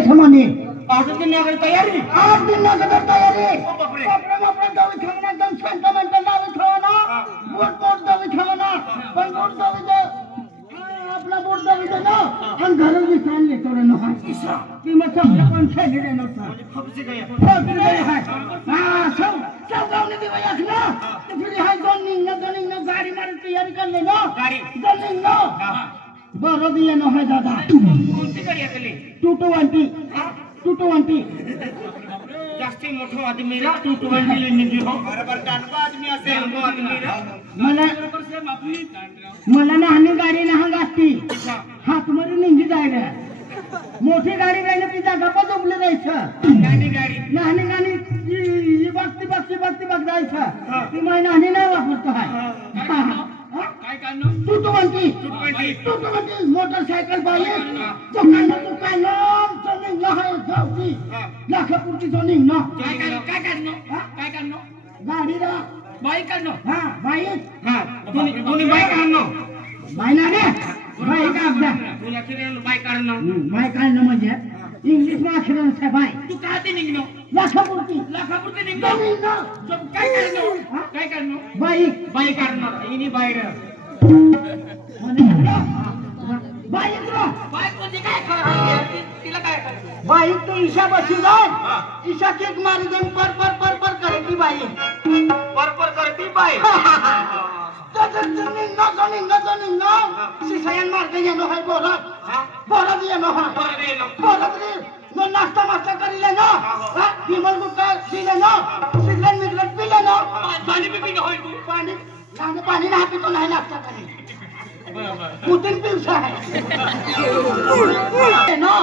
जायचं म्हणे 8 दिन अगर तयारी 8 दिन अगोदर तयारी बापरे. बापरे दवी ठेवणं एकदम शांत म्हणतात दवी ठेवणं बोट दवी ठेवणं पण बोट दवी आपला बोट दवी दे ना आणि घरून विसरून लेतो रे नहा की मग सगळं पण खेळले रे नव्हतं फबसे गया फक्त नाही हाय सब गावने दिवा एक ना तो फिर हाय दोन निघणं गाडी मारून तयारी करले ना गाडी दोन निघणं बरं दिया न हाय दादा कोणती गाडी अकले 220 जास्ती मोठो आदमी रा 220 लेने दी हो बराबर डानबा आदमी असे अनुभव आदमी रा मला नाहनी गाडी ना गाती हात मध्ये निघी जायला मोठी गाडी राहिली ती जागा पण डुबली जायचं नाहनी गाडी बघती जायचं ती माय नाहनी नाही वापरतो हाय काय काढणं 220 मोटरसायकल बाईक दुकान चनिंग हाय गावची लाखापुरची चनिंग ना काय काढणं गाडी रा बाईक काढणं हा बाईक हा दोन्ही बाईक काढणं बाई ना रे बाईक आपल्या तुला अखेर बाईक काढणं बाई काढणं म्हणजे इंग्लिश मा अक्षर बाई तू का ते निघणं लाखापुरती निघणं काय काढणं बाईक काढणं इनी बाहेर बाईक म्हणजे काय तिला काय करायचं बाईक तो ईशा बसी जाऊन ईशा केक मारी देऊन पर करती बाईक पर करती बाईक शिसायन मारते येनो है बोरत येनो है नो नाश्ता मास्ता करिले ना विमल गुटका दिले ना सिगरेट मिगरेट पिले ना पाणी पिणे होईल तू पाणी नाही पितो नाही नाश्ता करी पुतीन पिवसा है ना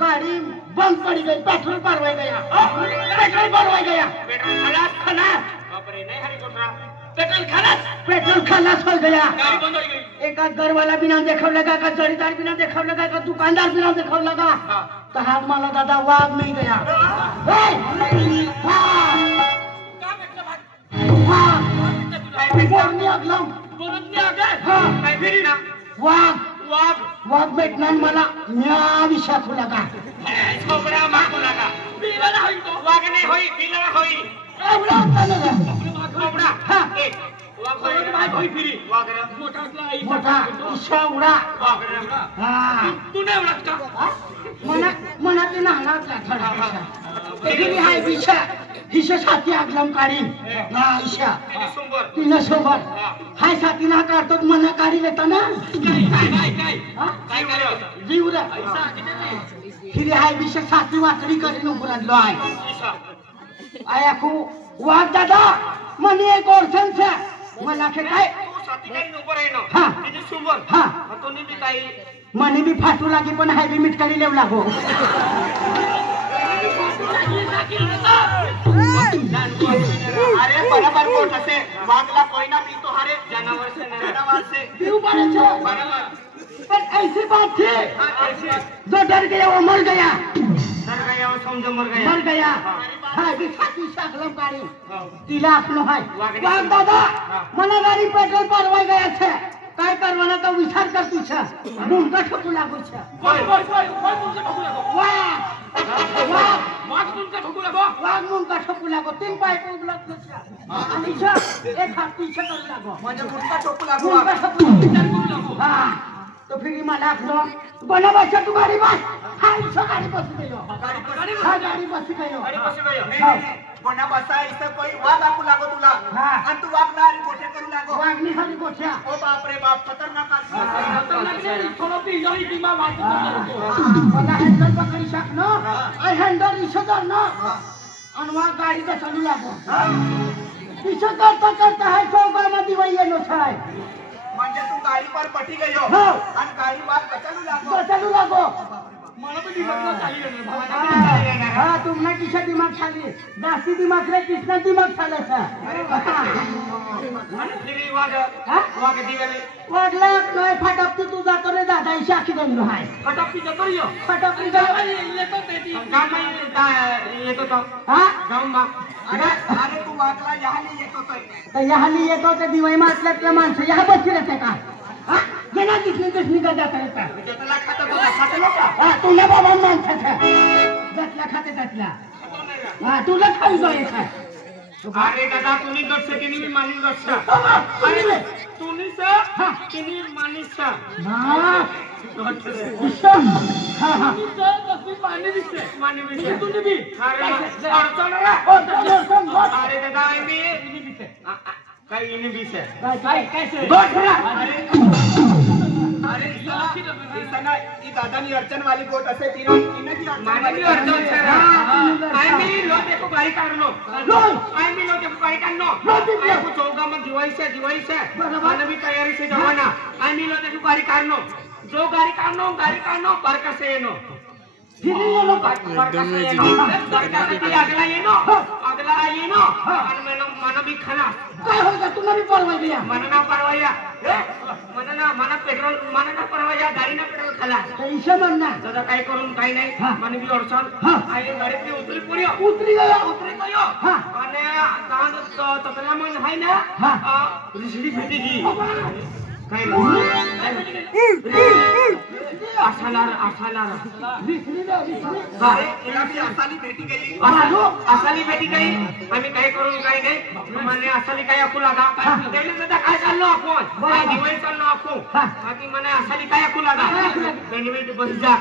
गाड़ी बंद पड़ी गई पेट्रोल भरवाई गया पेट्रोल खलास बापरे नहीं हरी कोठरा पेट्रोल खलास हो गया गाड़ी बंद हो गई एक घर वाला बिना देखा लगा का जड़ीदार बिना देखा लगा का दुकानदार बिना देखा लगा कहा मला दादा वाघ नहीं गया वाघ भेटणार मला म्या विषाखू लगा छोकरा मागू लगा बिलाला होई तो वाघ नाही होई बिलाला होई एवढा होता ना छोकरा हा वाघ होई फिरी वाघ मोठा इशा उडा वाघ हा तू नाही ओळखत का मना ते नाहनातला थोडा तेरी हाय विषा हिशा साथी आगलम काढीन ना इशा तिनं सोबत हाय साथी ना काढतो मना काढी लेता ना काय करायचं जीवला फिरी हाय विषय साथी वाचडी करीन उभरांलो आहे आयाखू वाघ दादा मनी एक ओरसन से मला के काय साथी काही नको रे ना हा तिने सुंबर हा तो नी बी काही मनी भी फाटू लागी पण हाय बी मीठ करी लेव लागो अरे बराबर बोल कसे वाघला कोई ना भी तो हरे जानवर से क्यों बड़े छे बराबर पर ऐसी बात थी जो डर गया वो मर गया और समझ मर गया हाय भी छाती शाकलम गाड़ी तिला आपनो हाय वाघ दादा मना गाड़ी पेट्रोल परवाई गया छे काय करवाना तो विचार कर तू छे मुंगा ठोकू लागो छे कोई मुंगा ठोकू लागो वाघ मुंगा ठोकू लागो वाघ मुंगा ठोकू लागो 3 पाय को उगलत छे आणि छे एक हात पीछे करू लागो म्हणजे मुंगा ठोकू लागो मुंगा ठोकू विचार करू लागो हां तो फिर मला आपलो बना बच्चा तू गाड़ी बस हाय छो गाड़ी बस गयो गाड़ी बस गयो बना बसा इसे कोई वाघ आपू लागो तुला आणि तू वाघ ना गोठे करू लागो वाघ नि हरी गोठ्या ओ बाप रे बाप खतरनाक आहे थोडं बिजोरी दिमा वाटतो मला हँडल पकडी शकनो आय हँडल इशदर ना आणि वाघ गाडी का चालू लागो इशे करता है चौका मध्ये वये नो छाय म्हणजे तू गाडी पर पटी गयो हो आणि गाडी वाघ बचालू लागो मला पण दिमाग चालली रे हां तुमना किशा दिमाग खाली जास्ती दिमाग रे किसना दिमाग खालासा आणि वाघ दिवेले वाघला काय फटकती तू जातो रे दादा इशा की गंलो हाय फटकती जातो रे फटकती येतो ते गाव येतो तो हां गाव मा अरे तू वाघला यहाली येतो तर यहाली येतो ते दिवाई मासल्यातला माणसं यहा बसली रहते का हां जना किसनी का जाता रहता त्याला खाता तो खाता लोका हां तुला बाबा माणसाचा घातला हा तुला खाली जाय काय अरे दादा तुम्ही गट्स की मी मानी गट्स अरे तुम्ही किनी मानिस हा अरे दादा काही बीस अरे दादानी अडचण वाली गोट असे देखो गाड़ी काढनो आम्ही लो देखो गाड़ी काढनो चौगा मग दिवाळीच्या मला मी तयारी से जवाना आम्ही लो देखो गाड़ी काढनो जो गाड़ी काढनो बरकसे येनो अगला येनो आणि मन भी खाना काय होता तुला मी पळवाय दिया मन ना परवाया मना पेट्रोल मना ना परवाया गाडी ना पेट्रोल खाला पैसे म्हणना दादा काय करून काय नाही मन भी अडचण आई गाडीत उतरी पड्यो उतरी गयो आणि गावात ततला मन हाय ना रिसडी भेटी जी काय आसालार असाली भेटी गई आम्ही काय करून काय नाही म्हणजे असाली काय ऐकू लागा काय चाललो आपण काय दिवाळी चाललो आपण बाकी म्हणे असाली काय ऐकू लागा बेनिमिट बसी जा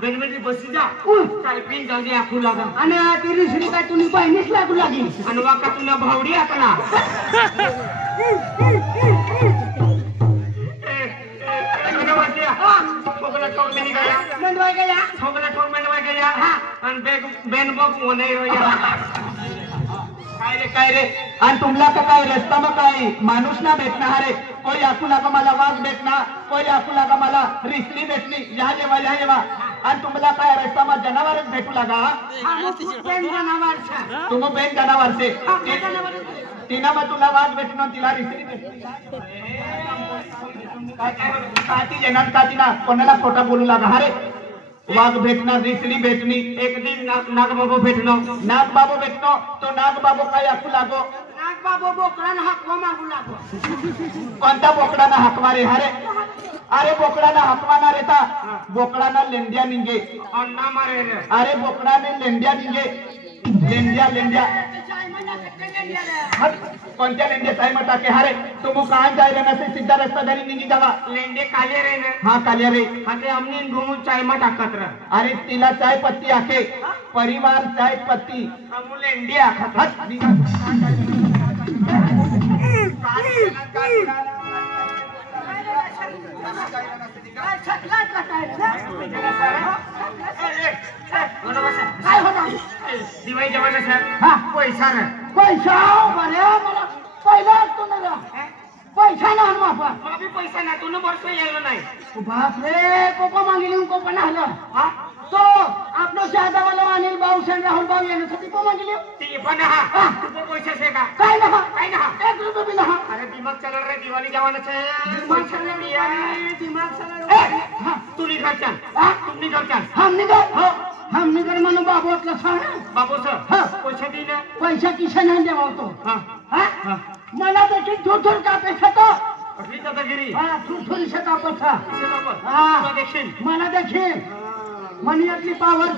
बेनिमिट बसी जा काय पिन जाऊ दे ऐकू लागा आणि ती रिसडी काय तुम्ही बहिणीच लागू लागी आणि वाका तुला भावडी आकला छोकला ठोक में गया छोकला ठोक में गया आणि बेन बॉक्स होणे काय रे आणि तुमला का काय रस्ता मग काय माणूस ना भेटणार रे कोई आखू लागा मला वाघ भेटना कोई आखू लागा मला रिसली भेटली या जेवा आणि तुम्हाला काय रस्ता मग जनावरच भेटू लागा तुम बेन जनावर से तिना मग तुला वाघ भेटणं तिला रिसली भेटली काती येणार का तिला कोणाला खोटा बोलू लागा अरे वाघ भेटणार रिसली भेटणी एक दिन नागबाबू भेटणं तो नागबाबू काय ऐकू लागो नागबाबू बोकडानं हाक मागू लागो कोणता बोकडानं हाक मारे अरे बोकडानं हाक मारणार येता बोकडानं लेंड्या निघे अन्ना मारे अरे बोकडाने लेंड्या निघे लेंड्या कोणत्या लेंडे साहेब टाके हरे तुम कहाँ जाए रहना से सीधा रास्ता धरी निघी जावा लेंडे काले रे हाँ काले रे हाँ ते हमने घूमून चाय मा टाकत रहा अरे तिला चाय पत्ती आखे परिवार चाय पत्ती हम लेंडे आखत काय होणार दिवाळी जेवण सर पैसा बरे मला पहिला असतो ना पैसा ना वापर पैसा ना तुला वर्ष येलो नाही बापरे कोको मागितली कोको नाही तो आपलं शहादावाला अनिल भाऊ सेन राहुल भाऊ येण्यासाठी को मागितली ती पण हा पैसा से का काय ना 1 रुपया भी ना अरे दिमाग चल रहा है दिवाली जवाना से दिमाग चल तू निघाल हम निघाल म्हणून बाबूतला सांग बाबू सर पैसा दे ना पैसा किशा नाही देवावतो मला देखील थोडं का पैसा तो दादागिरी थोडी पैसा मला देखील मनी आपली पावर